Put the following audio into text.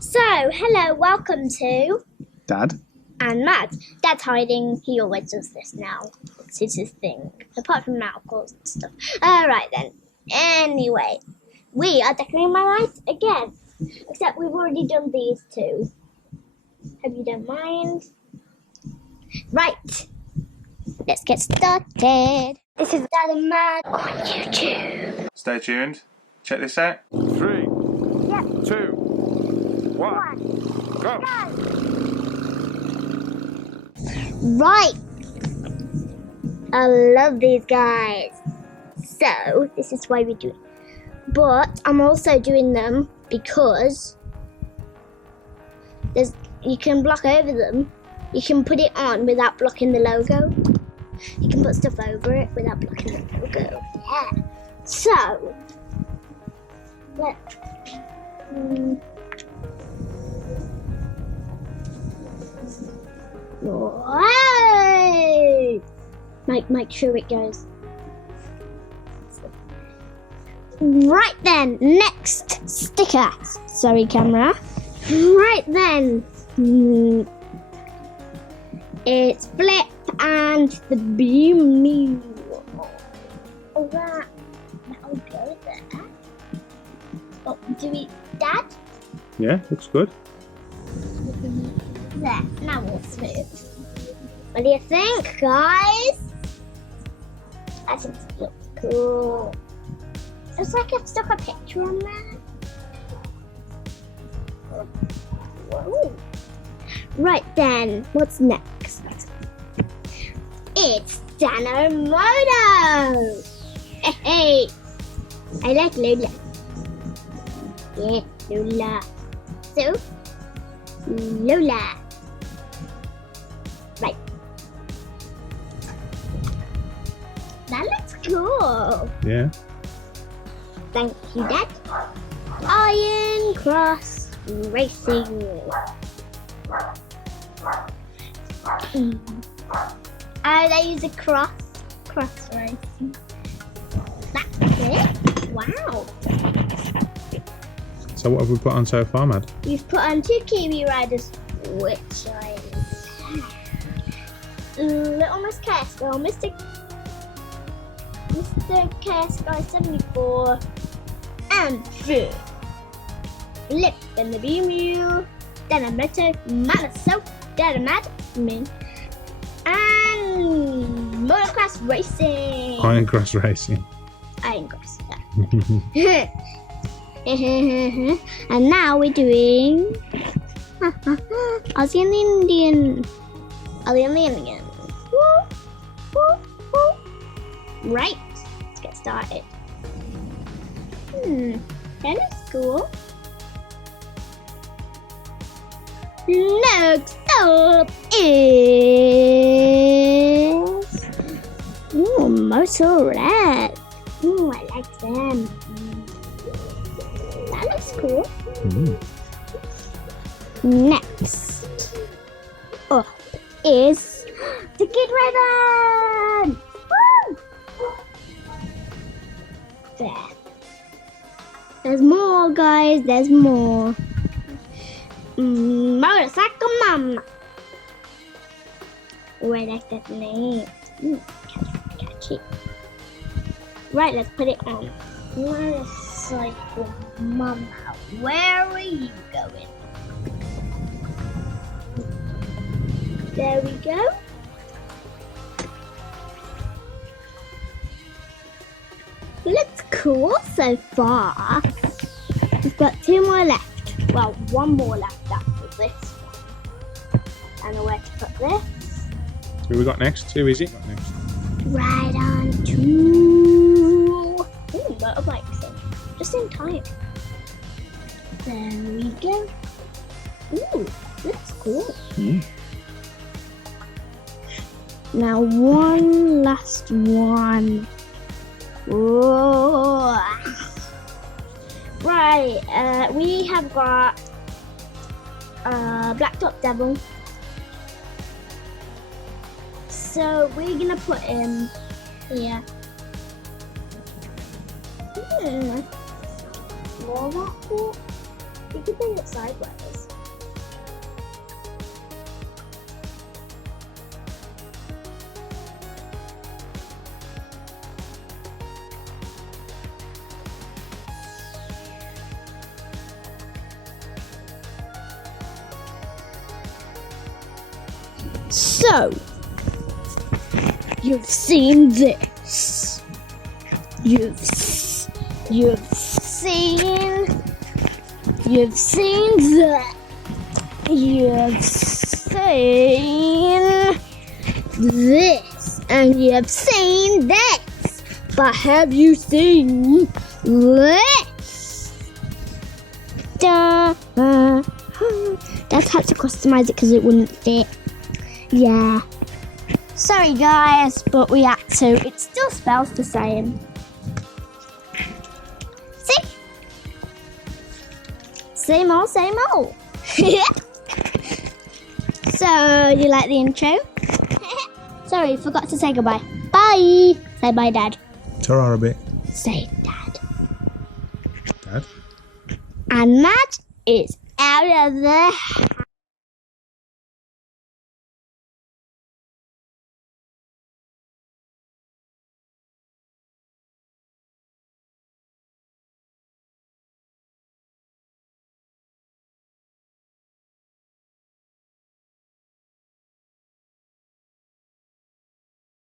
So, hello, welcome to Dad. and Matt. Dad's hiding. He always does this now. It's his thing. Apart from mouth calls and stuff. Alright then. Anyway, we are decorating my lights again. Except we've already done these two. Hope you don't mind. Right. Let's get started. This is Dad and Matt on YouTube. Stay tuned. Check this out. 3, 2, 1, go! Right. I love these guys. So, this is why we do it. But I'm also doing them because you can block over them. You can put it on without blocking the logo. You can put stuff over it without blocking the logo. Yeah. So, let's... Whoa! Make sure it goes. Right then, next sticker. Sorry, camera. Right then, it's Flip and the Beam. Oh, that'll go there. Oh, do we, Dad? Yeah, looks good. There, now we'll smooth. What do you think, guys? I think it looks cool. It's like I've stuck a picture on there. Whoa. Right then, what's next? It's Dano Moto! Hey! I like Lola. Yeah, Lola. So, Lola. Right. That looks cool. Yeah. Thank you, Dad. Iron Cross Racing. They use a cross racing. That's it. Wow. So what have we put on so far, Mad? You've put on 2 Kiwi Riders, which I Little Miss Chaos Girl, Mr. Chaos Guy 74, and Flip and the Beam, then a Moto, Manaso, then a Madman, and Motocross Racing. Iron Cross Racing. Iron Cross, yeah. And now we're doing Aussie and the Indian. Aussie and the Indian. Woo, woo, woo. Right, let's get started. That looks cool. Next up is Motor Red. I like them. That looks cool. Next is the Kid Ribbon. Woo! There. There's more, guys. There's more. Motorcycle Mama. Oh, I like that name. Catchy. Right, let's put it on. Motorcycle Mama. Where are you going? There we go. Looks cool so far. We've got 2 more left. Well, 1 more left after this one. I know where to put this. Who we got next? Who is it? Right on to motorbikes in. Just in time. There we go. Ooh, looks cool. Now one last one. Whoa. Right, we have got Blacktop Devil. So we're gonna put him here. More that cool. You could do it sideways. So, you've seen this. You've seen that. You've seen this. And you've seen this. But have you seen this? That's had to customize it because it wouldn't fit. Yeah. Sorry guys, but we had to. It still spells the same. See? Same old, same old. So, you like the intro? Sorry, forgot to say goodbye. Bye. Say bye, Dad. Ta-ra a bit. Say Dad. Dad? And Matt is out of the